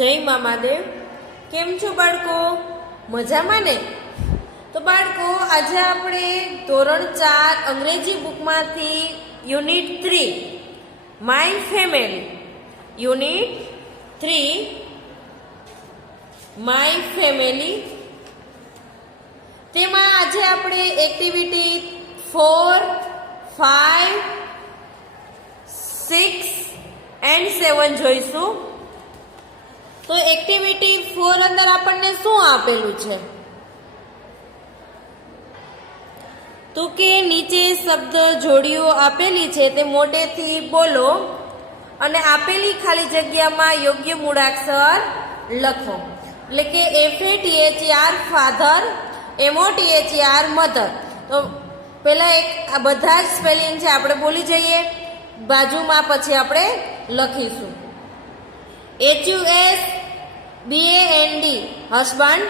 જય મામાદેવ. કેમ છો બાળકો? મજામાં ને? તો બાળકો, આજે આપણે ધોરણ 4 અંગ્રેજી બુકમાંથી unit 3 my family, unit 3 my family, તેમાં આજે આપણે એક્ટિવિટી 4, 5, 6 and 7 જોઈશું. તો એક્ટિવિટી 4 અંદર આપણને શું આપેલું છે? તો કે નીચે શબ્દ જોડીઓ આપેલી છે તે મોટેથી બોલો અને આપેલી ખાલી જગ્યામાં યોગ્ય મૂળાક્ષર લખો. એટલે કે FATHER ફાધર, MOTHER મધર. તો પહેલા એક આ બધા જ સ્પેલિંગ છે આપણે બોલી જઈએ, બાજુમાં પછી આપણે લખીશું. HUSBAND husband,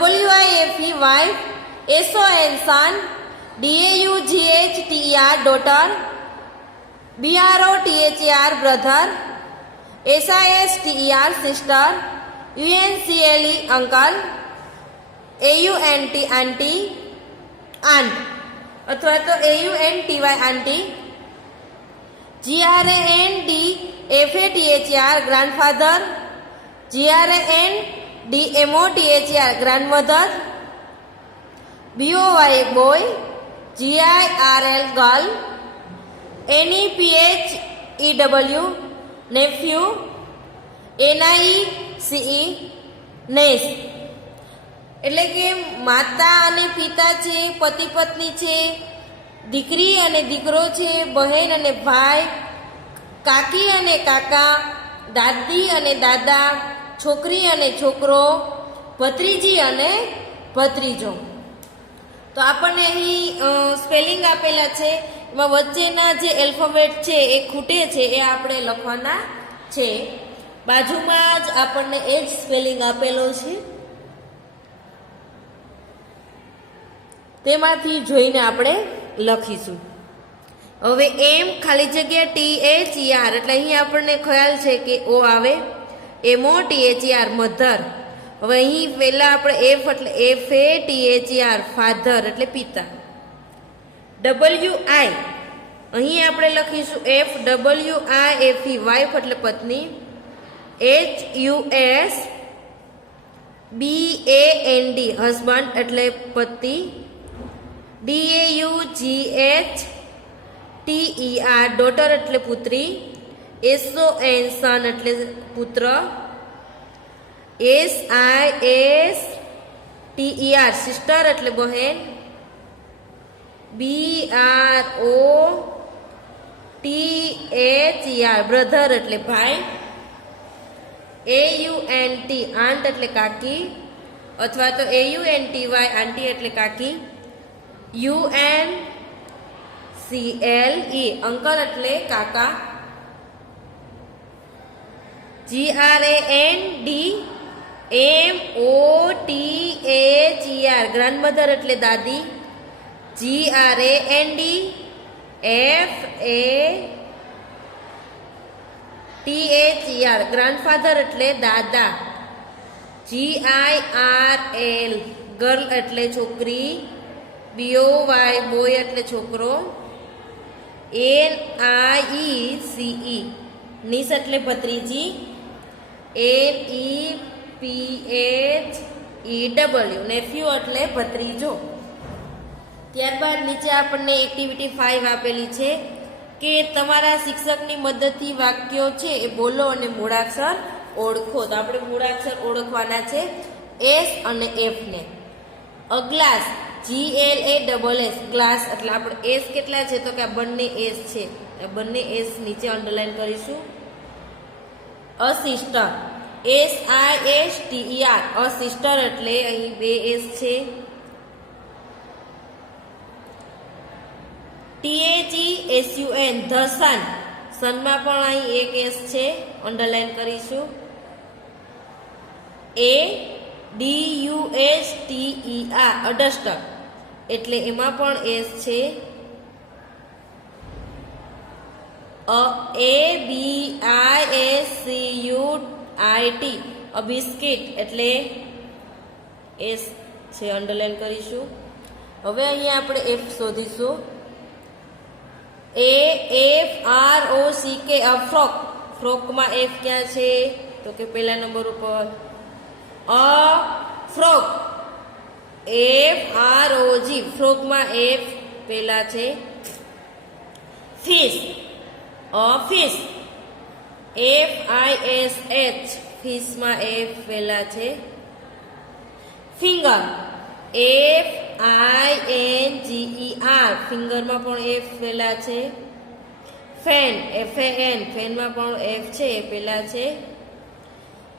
WIFE wife, SON સન, DAUGHTER daughter, BROTHER brother, SISTER sister, UNCLE uncle, AUNT આંટી, આંટ અથવા તો AUNTY આંટી, GRANDFATHER grandfather, GRANDMOTHER grandmother, BOY boy, GIRL girl, NEPHEW nephew, NICE નેસ. એટલે કે માતા અને પિતા છે, પતિ પત્ની છે, દીકરી અને દીકરો છે, બહેન અને ભાઈ, કાકી અને કાકા, દાદી અને દાદા, છોકરી અને છોકરો, ભત્રીજી અને ભત્રીજો. તો આપણને અહીં સ્પેલિંગ આપેલા છે, એમાં વચ્ચેના જે એલ્ફાબેટ છે એ ખૂટે છે એ આપણે લખવાના છે. બાજુમાં જ આપણને એ જ સ્પેલિંગ આપેલો છે, તેમાંથી જોઈને આપણે લખીશું. હવે એમ ખાલી જગ્યા THER એટલે અહીં આપણને ખ્યાલ છે કે ઓ આવે, MOTHER મધર. હવે અહીં પહેલા આપણે F એટલે FATHER ફાધર એટલે પિતા. WI અહીં આપણે લખીશું FWIFE વાઇફ એટલે પત્ની. HUSBAND હસબન્ડ એટલે પતિ. DAUGHTER ડોટર એટલે પુત્રી. SON સન એટલે પુત્ર. SISTER સિસ્ટર એટલે બહેન. BROTHER બ્રધર એટલે ભાઈ. AUNT આંટ એટલે કાકી અથવા તો AUNTY આંટી એટલે કાકી. UNCLE અંકલ એટલે કાકા. GRANDMOTHER ગ્રાન્ડમધર એટલે દાદી. GRANDFATHER ગ્રાન્ડફાધર એટલે દાદા. GIRL ગર્લ એટલે છોકરી. BOY બોય એટલે છોકરો. NICE નીસ એટલે ભત્રીજી. NEPHEW નેફ્યુ એટલે ભત્રીજો. ત્યારબાદ નીચે આપણને એક્ટિવિટી 5 આપેલી છે કે તમારા શિક્ષકની મદદથી વાક્યો છે એ બોલો અને મૂળાક્ષર ઓળખો. તો આપણે મૂળાક્ષર ઓળખવાના છે S અને F ને. અ ગ્લાસ GLASS ગ્લાસ એટલે આપણે S કેટલા છે તો કે આ બંને S છે, આ બંને S નીચે અંડરલાઈન કરીશું. અ સિસ્ટર SISTER અ સિસ્ટર એટલે અહીં 2 S છે. THESUN ધ સન સનમાં પણ અહીં એક S છે, અંડરલાઈન કરીશું. ADUSTER અડસ્ટર એટલે એમાં પણ S છે. ABISCUT IT અ બિસ્કિટ એટલે એસ છે અંડરલાઈન કરીશું. હવે અહીંયા આપણે એફ શોધીશું. AFROCK અ ફ્રોક. ફ્રોકમાં એફ ક્યાં છે? તો કે પહેલા નંબર ઉપર. અ ફ્રોક FROG ફ્રોકમાં એફ પહેલા છે. ફિશ અ ફિશ FISH ફિશમાં એફ પહેલા છે. ફિંગર FINGER ફિંગરમાં પણ એફ પહેલા છે. ફેન FAN ફેનમાં પણ એફ છે એ પહેલા છે.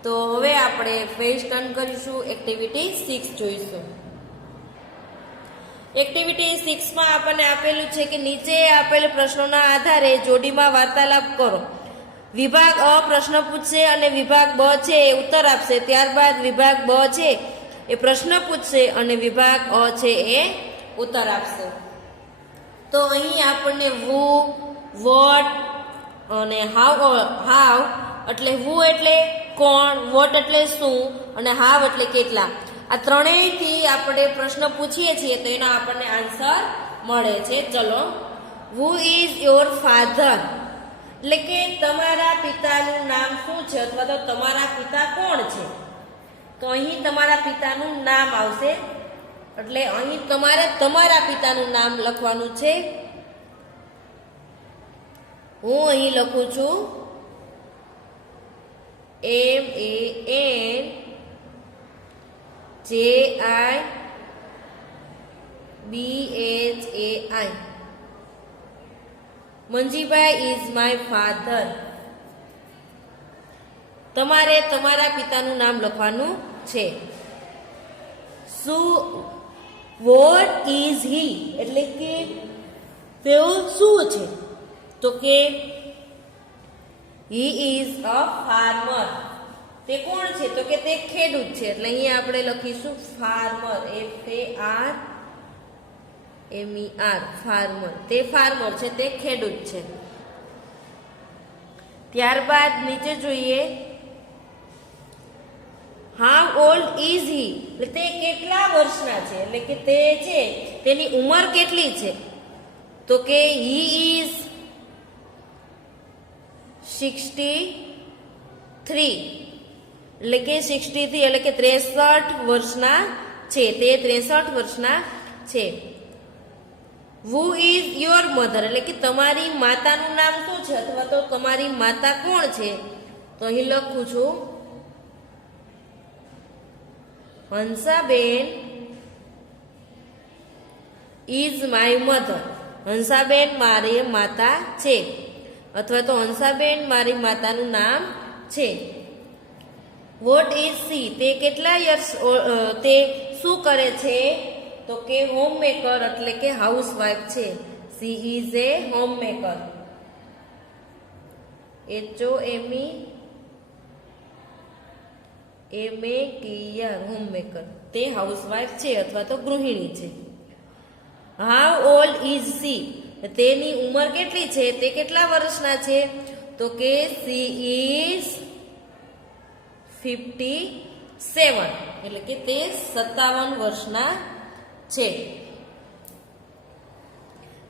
તો હવે આપણે પેજ ટર્ન કરીશું. એક્ટિવિટી 6 જોઈશું. એક્ટિવિટી 6 માં આપણને આપેલું છે કે નીચે આપેલ પ્રશ્નોના આધારે જોડીમાં વાર્તાલાપ કરો. વિભાગ અ પ્રશ્ન પૂછશે અને વિભાગ બ છે એ ઉત્તર આપશે. ત્યારબાદ વિભાગ બ છે એ પ્રશ્ન પૂછશે અને વિભાગ અ છે એ ઉત્તર આપશે. તો અહીં આપણને વુ, વોટ અને હાવ એટલે વુ એટલે કોણ, વોટ એટલે શું અને હાવ એટલે કેટલા. આ ત્રણેયથી આપણે પ્રશ્ન પૂછીએ છીએ તો એનો આપણને આન્સર મળે છે. ચલો, હુ ઇઝ યોર ફાધર એટલે કે તમારા પિતાનું નામ શું છે અથવા તો તમારા પિતા કોણ છે. તો અહીં તમારા પિતાનું નામ આવશે એટલે અહીં તમારે તમારા પિતાનું નામ લખવાનું છે. હું અહીં લખું છું MANJIBHAI. Manjibhai is my father. તમારે તમારા પિતાનું નામ લખવાનું છે. વોટ ઇઝ હી એટલે કે તેઓ શું છે? તો કે હી ઇઝ અ ફાર્મર. તે કોણ છે? તો કે તે ખેડૂત છે. એટલે અહીંયા આપણે લખીશું ફાર્મર FARMER ફાર્મર. તે ફાર્મર છે, તે ખેડૂત છે. ત્યારબાદ નીચે જોઈએ હાઉ ઓલ્ડ ઇઝ હી એટલે તે કેટલા વર્ષના છે એટલે કે તે છે તેની ઉંમર કેટલી છે? તો કે હી ઇઝ 63 એટલે કે 63 એટલે કે 63 વર્ષના છે. તે 63 વર્ષના છે. હુ ઇઝ યોર મધર એટલે કે તમારી માતાનું નામ શું છે અથવા તો તમારી માતા કોણ છે? તો અહીં લખું છું Hansaben is my mother. Hansaben મારી માતા છે અથવા તો હંસાબેન મારી માતાનું નામ છે. વોટ ઇઝ સી તે કેટલા યર્સ તે શું કરે છે? તો કે હોમમેકર એટલે કે હાઉસવાઇફ છે. She is a homemaker HOMEMAKER homemaker. તે હાઉસવાઇફ છે અથવા તો ગૃહિણી છે. હાઉ ઓલ્ડ ઇઝ સી તેની ઉંમર કેટલી છે? તે કેટલા વર્ષના છે? તો કે સી ઇઝ 57 એટલે કે તે 57 વર્ષના છે.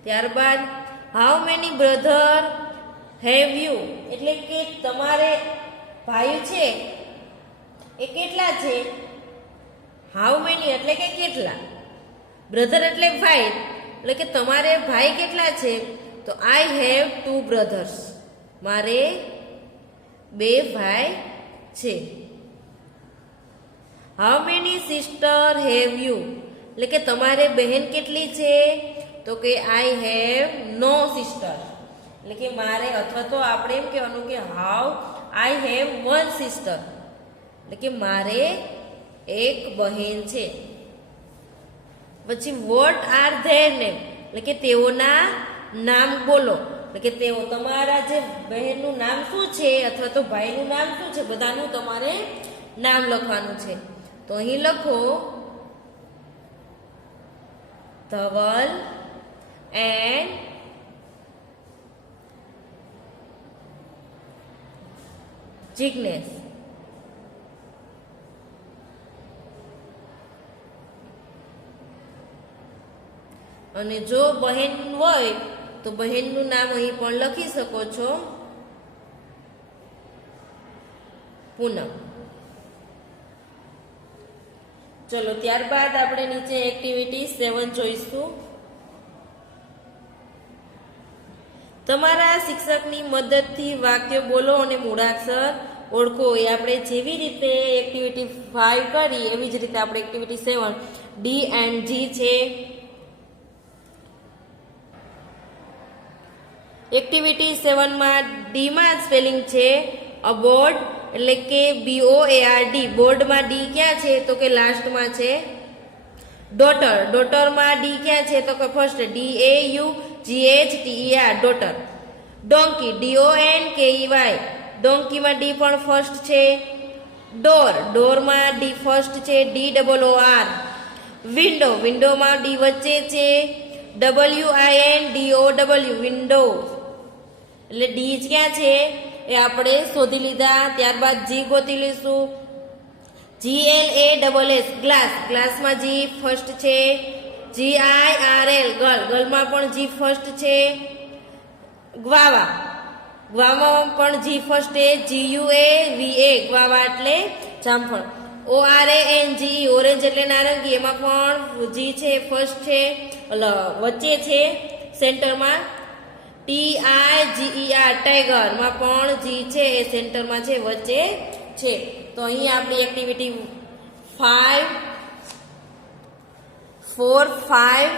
ત્યારબાદ how many brother have you એટલે કે તમારે ભાઈ છે એ કેટલા છે? હાઉ મેની એટલે કે કેટલા, બ્રધર એટલે ભાઈ એટલે કે તમારે ભાઈ કેટલા છે? તો આઈ હેવ 2 બ્રધર્સ મારે 2 ભાઈ છે. How many sister have you એટલે કે તમારે બહેન કેટલી છે? તો કે આઈ હેવ નો સિસ્ટર એટલે કે મારે અથવા તો આપણે એમ કહેવાનું કે હાઉ આઈ હેવ 1 સિસ્ટર એટલે કે મારે એક બહેન છે. પછી વોટ આર ધેર નેમ એટલે કે તેઓના નામ બોલો એટલે કે તેઓ તમારા જે બહેનનું નામ શું છે અથવા તો ભાઈનું નામ શું છે બધાનું તમારે નામ લખવાનું છે. તો અહીં લખો ધવલ એન્ડ જિગ્નેશ અને જો બહેન હોય તો બહેનનું નામ અહીં પણ લખી શકો છો, પૂનમ. ચલો ત્યારબાદ આપણે નીચે એક્ટિવિટી 7 જોઈશું. તમારા શિક્ષકની મદદથી વાક્ય બોલો અને મૂળાક્ષર ઓળખો. એ આપણે જેવી રીતે એક્ટિવિટી 5 કરી એવી જ રીતે આપણે એક્ટિવિટી 7 ડી એન્ડ જી છે. એક્ટિવિટી 7માં ડીમાં સ્પેલિંગ છે અબોર્ડ, એટલે કે BOARD. બોર્ડમાં ડી ક્યાં છે તો કે લાસ્ટમાં છે. ડોટર, ડોટરમાં ડી ક્યાં છે તો કે first, DAUGHTER daughter. Donkey, DONKEY, ડોંકીમાં ડી પણ ફર્સ્ટ છે. ડોર, ડોરમાં ડી ફર્સ્ટ છે, DOOR. વિન્ડો, વિન્ડોમાં ડી વચ્ચે છે, WINDOW વિન્ડો. એટલે ડી ક્યાં છે એ આપણે શોધી લીધા. ત્યારબાદ જી ગોતી લઈશું. GLASS ગ્લાસ, ગ્લાસમાં જી ફર્સ્ટ છે. GIRL ગર્લ, ગર્લમાં પણ જી ફર્સ્ટ છે. ગ્વાવા, ગ્વાવામાં પણ જી ફર્સ્ટ છે. GUAVA ગ્વાવા એટલે જામફળ. ORANGE ઓરેન્જ એટલે નારંગી, એમાં પણ જી છે ફર્સ્ટ છે, વચ્ચે છે સેન્ટરમાં. TIGER ટાઈગરમાં પણ જી છે એ સેન્ટરમાં છે, વચ્ચે છે. તો અહીં આપણી એક્ટિવિટી 5, 4, 5,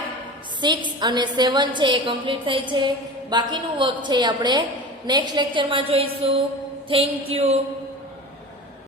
6 અને 7 છે એ કમ્પ્લીટ થઈ છે. બાકીનું વર્ક છે એ આપણે નેક્સ્ટ લેક્ચરમાં જોઈશું. Thank you.